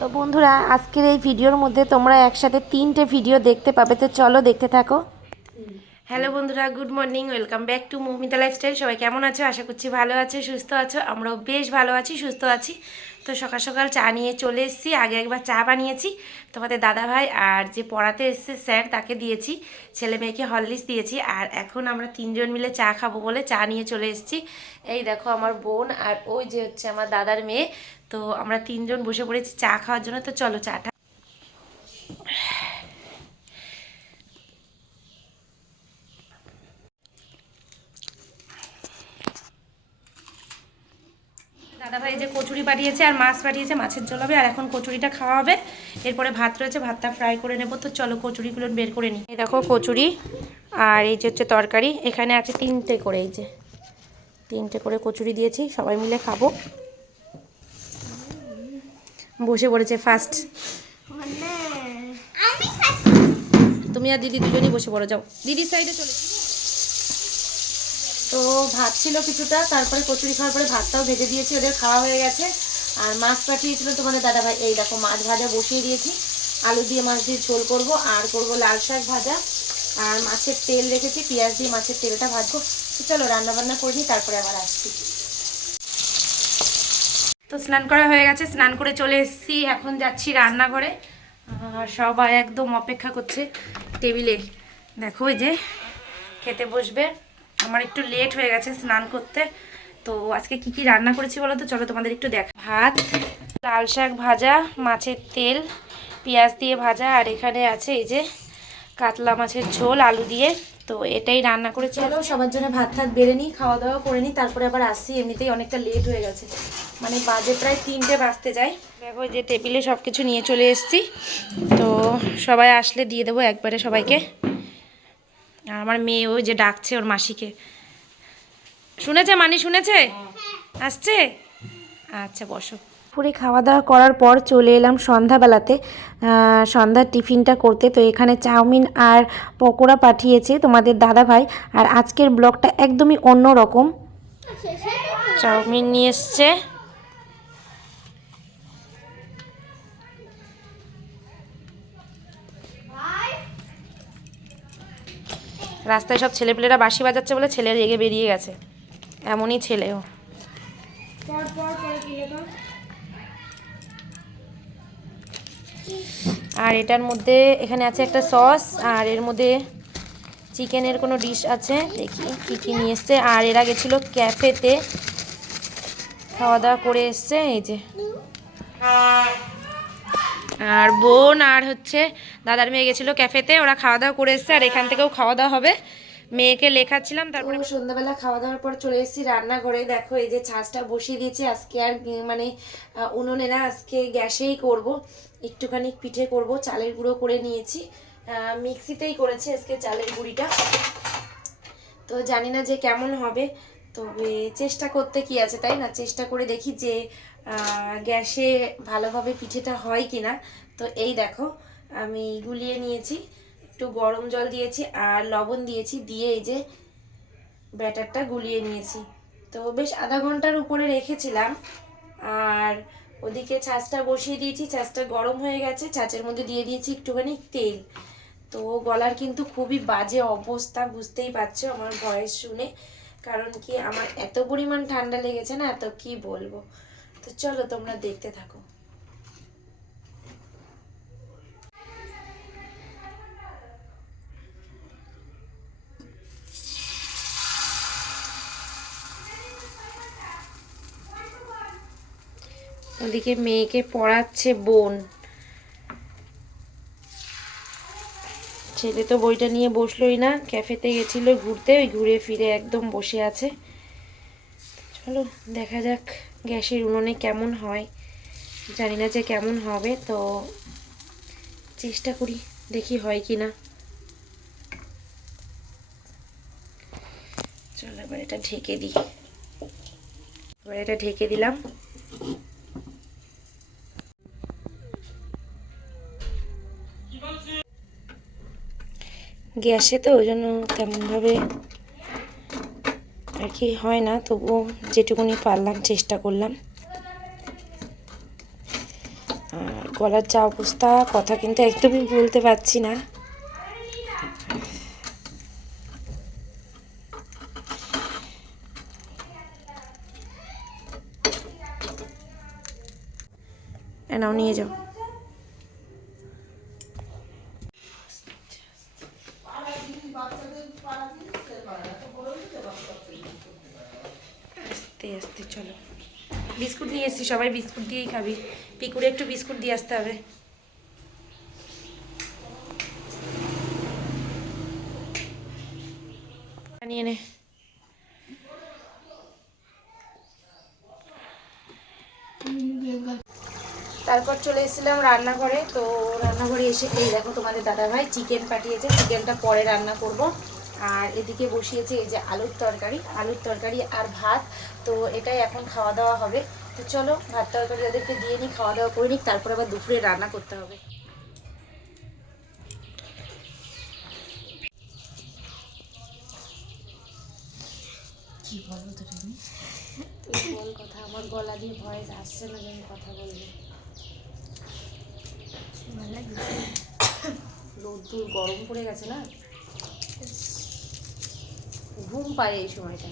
তো বন্ধুরা আজকের এই ভিডিওর মধ্যে তোমরা একসাথে 3টে ভিডিও দেখতে পাবে, তো চলো দেখতে থাকো। হ্যালো বন্ধুরা, good morning, welcome back to Moumita lifestyle. সবাই কেমন আছো? আশা করছি ভালো আছো, সুস্থ আছো। আমরাও বেশ ভালো আছি, সুস্থ আছি। তো সকাল সকাল চা নিয়ে চলে এসেছি। আগে একবার চা বানিয়েছি তোমাদের দাদাভাই আর যে পড়াতে এসছে স্যার তাকে দিয়েছি, ছেলে মেয়েকে হরলিক্স দিয়েছি। আর এখন আমরা 3জন মিলে চা খাবো বলে চা নিয়ে চলে এসেছি। এই দেখো আমার বোন আর ওই যে হচ্ছে আমার দাদার মেয়ে। তো আমরা 3জন বসে পড়েছি চা খাওয়ার জন্য। তো চলো চাটা। দাদাভাই যে কচুরি পাঠিয়েছে আর মাছ পাঠিয়েছে, মাছের ঝোল হবে। আর এখন কচুরিটা খাওয়া হবে, এরপরে ভাত রয়েছে, ভাতটা ফ্রাই করে নেবো। তো চলো কচুরিগুলো বের করে নিই। এই দেখো কচুরি, আর এই যে হচ্ছে তরকারি। এখানে আছে 3টে করে, এই যে 3টে করে কচুরি দিয়েছি, সবাই মিলে খাবো। বসে পড়েছে ফার্স্ট। তুমি আর দিদি দুজনেই বসে পড়ো, যাও দিদির সাইডে চলে। তো ভাত ছিল কিছুটা, তারপরে কচুরি খাওয়ার পরে ভাতটাও ভেজে দিয়েছি, ওদের খাওয়া হয়ে গেছে। আর মাছ পাঠিয়েছিল তোমাদের দাদাভাই। এই দেখো মাছ ভাজা বসিয়ে দিয়েছি, আলু দিয়ে মাছ দিয়ে ঝোল করব, আর করব লাল শাক ভাজা। আর মাছের তেল রেখেছি, পেঁয়াজ দিয়ে মাছের তেলটা ভাজবো। তো চলো রান্না বান্না করে নিই, তারপরে আবার আসছি। তো স্নান করা হয়ে গেছে, স্নান করে চলে এসেছি, এখন যাচ্ছি রান্নাঘরে। আর সবাই একদম অপেক্ষা করছে টেবিলে। দেখো এই যে খেতে বসবে। আমার একটু লেট হয়ে গেছে স্নান করতে। তো আজকে কি কি রান্না করেছি বলো তো, চলো তোমাদের একটু দেখা। ভাত, লাল শাক ভাজা, মাছের তেল পেঁয়াজ দিয়ে ভাজা, আর এখানে আছে এই যে কাতলা মাছের ঝোল আলু দিয়ে। তো এটাই রান্না করেছি। চলো সবার জন্য ভাত ঠাত বেড়ে নিই, খাওয়া দাওয়া করে নিই, তারপরে আবার আসছি। এমনিতেই অনেকটা লেট হয়ে গেছে, মানে বাজে প্রায় 3টে বাজতে যায়। দেখো যে টেবিলে সব কিছু নিয়ে চলে এসেছি। তো সবাই আসলে দিয়ে দেবো একবারে সবাইকে। আর আমার মেয়ে ওই যে ডাকছে ওর মাসিকে। শুনেছে মানি? শুনেছে? আসছে? আচ্ছা বসো। পুরী খাওয়া দাওয়া করার পর চলে এলাম সন্ধ্যাবেলাতে সন্ধ্যার টিফিনটা করতে। তো এখানে চাউমিন আর পকোড়া পাঠিয়েছে তোমাদের দাদাভাই। আর আজকের ব্লগটা একদমই অন্য রকম। চাউমিন নিয়ে এসছে, রাস্তায় সব ছেলেপেলেরা বাঁশি বাজাচ্ছে বলে ছেলে রেগে বেরিয়ে গেছে। এমনই ছেলেও। আর এটার মধ্যে এখানে আছে একটা সস, আর এর মধ্যে চিকেনের কোনো ডিশ আছে। দেখি কী কী নিয়ে এসছে। আর এরা গেছিলো ক্যাফেতে, খাওয়া দাওয়া করে এসছে। এই যে আর বোন আর হচ্ছে দাদার মেয়ে গেছিলো ক্যাফেতে, ওরা খাওয়া দাওয়া করে এসছে। আর এখান থেকেও খাওয়া দাওয়া হবে। মেয়েকে লেখাচ্ছিলাম, তারপরে সন্ধ্যাবেলা খাওয়া দাওয়ার পর চলে এসেছি রান্নাঘরে। দেখো এই যে ছাঁচটা বসিয়ে দিয়েছি। আজকে আর মানে উনুনে না, আজকে গ্যাসেই করব। একটুখানি পিঠে করব, চালের গুঁড়ো করে নিয়েছি, মিক্সিতেই করেছি আজকে চালের গুঁড়িটা। তো জানি না যে কেমন হবে, তবে চেষ্টা করতে কি আছে, তাই না? চেষ্টা করে দেখি যে গ্যাসে ভালোভাবে পিঠেটা হয় কি না। তো এই দেখো আমি গুলিয়ে নিয়েছি, একটু গরম জল দিয়েছি আর লবণ দিয়েছি, দিয়ে এই যে ব্যাটারটা গুলিয়ে নিয়েছি। তো বেশ আধা ঘন্টার উপরে রেখেছিলাম। আর ওদিকে ছাঁচটা বসিয়ে দিয়েছি, ছাঁচটা গরম হয়ে গেছে, ছাঁচের মধ্যে দিয়ে দিয়েছি একটুখানি তেল। তো গলার কিন্তু খুবই বাজে অবস্থা, বুঝতেই পারছো আমার ভয়েস শুনে। কারণ কি আমার এত পরিমাণ ঠান্ডা লেগেছে না, এত কি বলবো। তো চলো তোমরা দেখতে থাকো। ওদিকে মেয়েকে পড়াচ্ছে বোন, ছেলে তো বইটা নিয়ে বসলোই না, ক্যাফেতে গেছিল ঘুরতে, ওই ঘুরে ফিরে একদম বসে আছে। চলো দেখা যাক গ্যাসের উনুনে কেমন হয়, জানি না যে কেমন হবে। তো চেষ্টা করি, দেখি হয় কি না। চলো এবার এটা ঢেকে দিই। এবার এটা ঢেকে দিলাম। গ্যাসে তো ওই জন্য তেমনভাবে আর কি হয় না, তবুও যেটুকুনি পারলাম চেষ্টা করলাম। গলার যা অবস্থা, কথা কিন্তু একদমই বলতে পারছি না। নাও নিয়ে যাও। আস্তে আস্তে চলো। বিস্কুট নিয়ে এসেছি, সবাই বিস্কুট দিয়েই খাবি। পিকুরে একটু বিস্কুট দিয়ে আসতে হবে। নিয়ে নে। তারপর চলে এসেছিলাম রান্নাঘরে। তো রান্নাঘরে এসে এই দেখো তোমাদের দাদাভাই চিকেন পাঠিয়েছে, চিকেনটা পরে রান্না করব। আর এদিকে বসিয়েছে এই যে আলুর তরকারি আর ভাত। তো এটাই এখন খাওয়া দাওয়া হবে। তো চলো ভাত তরকারি ওদেরকে দিয়ে নিই, খাওয়া দাওয়া করে নিই, তারপর আবার দুপুরে রান্না করতে হবে। কি বলো তো তুমি? তুই বল কথা, আমার গলা দিয়ে ভয়েস আসছে না যে আমি কথা বলবো। রোদ্দুর গরম পড়ে গেছে না, ঘুম পায় এই সময়টা।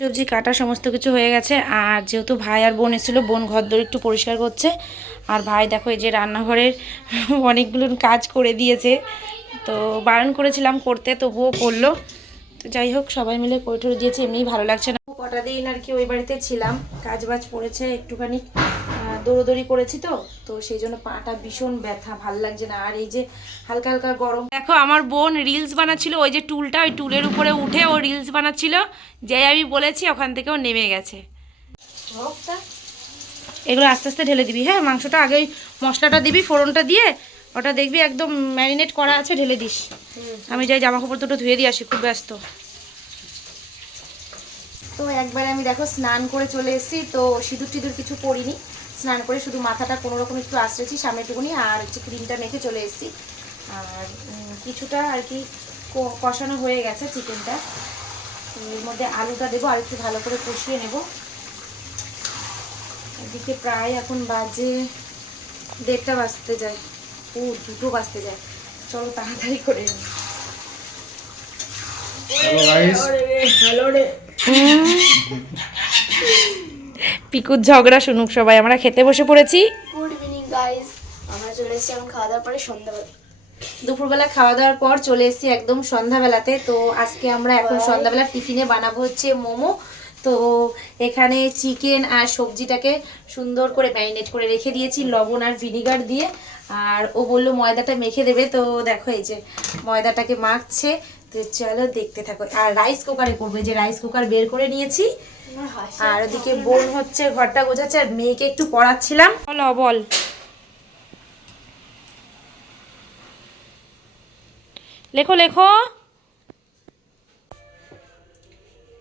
সবজি কাটা সমস্ত কিছু হয়ে গেছে। আর যেহেতু ভাই আর বোন এসেছিলো, বোন ঘরদোর একটু পরিষ্কার করছে, আর ভাই দেখো এই যে রান্নাঘরের অনেকগুলো কাজ করে দিয়েছে। তো বারণ করেছিলাম করতে, তবুও করলো। তো যাই হোক, সবাই মিলে করে টরে দিয়েছে, এমনিই ভালো লাগছে না। কটা দিন আর কি ওই বাড়িতে ছিলাম, কাজ বাজ পড়েছে, একটুখানি দৌড়োদৌড়ি করেছি। তো সেই জন্য পাটা ভীষণ ব্যথা, ভাল লাগছে না। আর এই যে হালকা হালকা গরম। দেখো আমার বোন রিলস বানাচ্ছিল, ওই যে টুলটা, ওই টুলের উপরে উঠে ও রিলস বানাচ্ছিল। যেই আমি বলেছি ওখান থেকে ও নেমে গেছে। এগুলো আস্তে আস্তে ঢেলে দিবি। হ্যাঁ, মাংসটা আগে ওই মশলাটা দিবি, ফোড়নটা দিয়ে ওটা দেখবি একদম ম্যারিনেট করা আছে, ঢেলে দিস। আমি যাই জামা কাপড় দুটো ধুয়ে দিয়ে আসি, খুব ব্যস্ত। তো একবারে আমি দেখো স্নান করে চলে এসেছি। তো সিঁদুর টিঁদুর কিছু পরিনি, স্নান করে শুধু মাথাটা কোনোরকম একটু আঁচড়েছি সামনেটুকুনি, আর হচ্ছে ক্রিমটা মেখে চলে এসেছি। আর কিছুটা আর কি কষানো হয়ে গেছে চিকেনটা। এর মধ্যে আলুটা দেবো, আর একটু ভালো করে কষিয়ে নেব। এদিকে প্রায় এখন বাজে 1:30 বাজতে যায়, 2 বাজতে যায়। চলো তাড়াতাড়ি করে নিই। পিকুর ঝগড়া শুনুক সবাই, আমরা খেতে বসে পড়েছি। গুড ইভিনিং গাইস, আমরা চলে এসেছি এখন খাওয়া দাওয়ার পরে সন্ধ্যাবেলা। দুপুরবেলা খাওয়া দাওয়ার পর চলে এসেছি একদম সন্ধ্যাবেলাতে। তো আজকে আমরা এখন সন্ধ্যাবেলা টিফিনে বানাবো হচ্ছে মোমো। তো এখানে চিকেন আর সবজিটাকে সুন্দর করে ম্যারিনেট করে রেখে দিয়েছি লবণ আর ভিনিগার দিয়ে। আর ও বললো ময়দাটা মেখে দেবে, তো দেখো এই যে ময়দাটাকে মাখছে। তো চলো দেখতে থাকো। আর রাইস কুকারে করবে, যে রাইস কুকার বের করে নিয়েছি। আর ওদিকে বোন হচ্ছে ঘরটা গোছাচ্ছে, আর মেয়েকে একটু পড়াচ্ছিলাম। বল লেখো লেখো।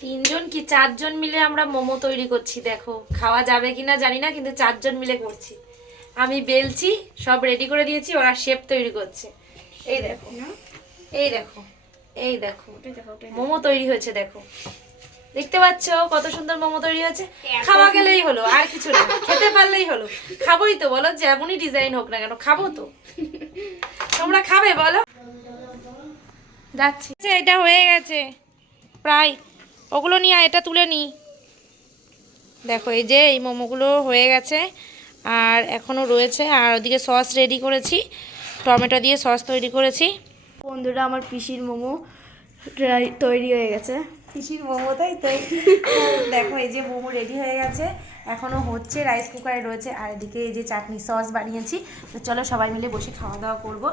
3 জন কি 4 জন মিলে আমরা মোমো তৈরি করছি। দেখো খাওয়া যাবে কিনা জানি না, কিন্তু 4 জন মিলে করছি। আমি বেলছি, সব রেডি করে দিয়েছি, ওরা শেপ তৈরি করছে। এই দেখো, এই দেখো, এই দেখো মোমো তৈরি হয়েছে। দেখো, দেখতে পাচ্ছ কত সুন্দর মোমো তৈরি হয়েছে। খাওয়া গেলেই হলো, আর কিছু না, খেতে পারলেই হলো। খাবোই তো বলো, যেমনই ডিজাইন হোক না কেন খাবো তো। তোমরা খাবে বলো? যাচ্ছি। এটা হয়ে গেছে প্রায়, ওগুলো নিয়ে এটা তুলে নি। দেখো এই যে এই মোমোগুলো হয়ে গেছে, আর এখনও রয়েছে। আর ওদিকে সস রেডি করেছি, টমেটো দিয়ে সস তৈরি করেছি। বন্ধুরা, আমার পিসির মোমো তৈরি হয়ে গেছে। পিসির মোমো, তাই তো। দেখো এই যে মোমো রেডি হয়ে গেছে, এখনও হচ্ছে, রাইস কুকারে রয়েছে। আর এদিকে এই যে চাটনি সস বানিয়েছি। তো চলো সবাই মিলে বসে খাওয়া দাওয়া করবো।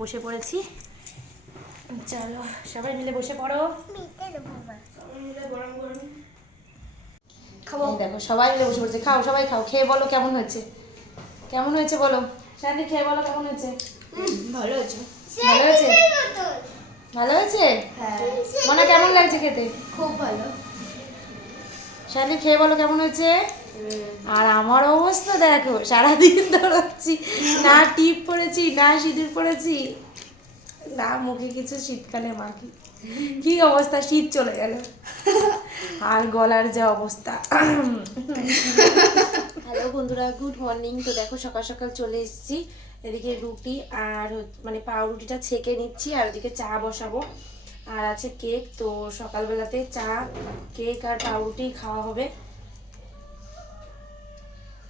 বসে পড়েছি, চলো সবাই মিলে বসে পড়ো। খাবো, দেখো সবাই মিলে বসে পড়ছে। খাও, সবাই খাও, খেয়ে বলো কেমন হয়েছে। কেমন হয়েছে বলো শান্তি, খেয়ে বলো কেমন হয়েছে। ভালো হয়েছে, ভালো হয়েছে, ভালো হয়েছে। হ্যাঁ, মনে কেমন লাগছে খেতে? খুব ভালো। শান্তি খেয়ে বলো কেমন হয়েছে। আর আমার অবস্থা দেখো, সারাদিন দৌড়াচ্ছি, না টিপ পরেছি, না সিঁদুর পরেছি, না মুখে কিছু শীতকালে মাখি। কি অবস্থা, শীত চলে গেল আর গলার যে অবস্থা। হ্যালো বন্ধুরা, গুড মর্নিং। তো দেখো সকাল সকাল চলে এসেছি, এদিকে রুটি আর মানে পাউরুটিটা ছেঁকে নিচ্ছি, আর ওদিকে চা বসাবো, আর আছে কেক। তো সকালবেলাতে চা, কেক আর পাউরুটি খাওয়া হবে।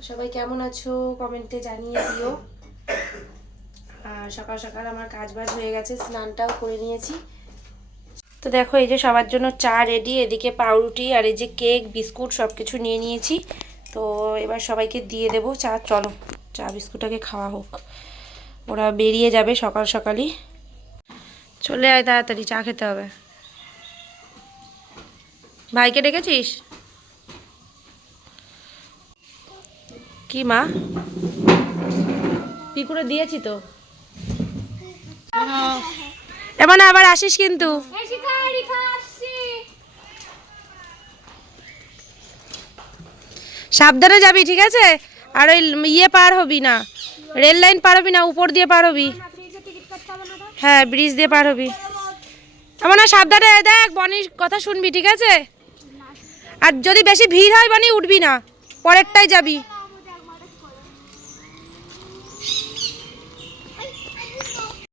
সবাই কেমন আছো কমেন্টে জানিয়ে দিও। আর সকাল সকাল আমার কাজ বাজ হয়ে গেছে, স্নানটাও করে নিয়েছি। তো দেখো এই যে সবার জন্য চা রেডি, এদিকে পাউরুটি আর এই যে কেক বিস্কুট সব কিছু নিয়ে নিয়েছি। তো এবার সবাইকে দিয়ে দেবো চা। চলো চা বিস্কুটটাকে খাওয়া হোক, ওরা বেরিয়ে যাবে সকাল সকালই। চলে আয় তাড়াতাড়ি, চা খেতে হবে। ভাইকে ডেকেছিস? কি মা? পিকুরে দিয়েছি তো। এবার আবার আসিস কিন্তু। সাবধানে যাবি, ঠিক আছে? আর ওই ইয়ে পার হবি না, রেল লাইন পার হবি না, উপর দিয়ে পার হবি। হ্যাঁ, ব্রিজ দিয়ে পার হবি। এমন না, সাবধানে দেখ, বনির কথা শুনবি, ঠিক আছে? আর যদি বেশি ভিড় হয় বনি, উঠবি না, পরেরটাই যাবি।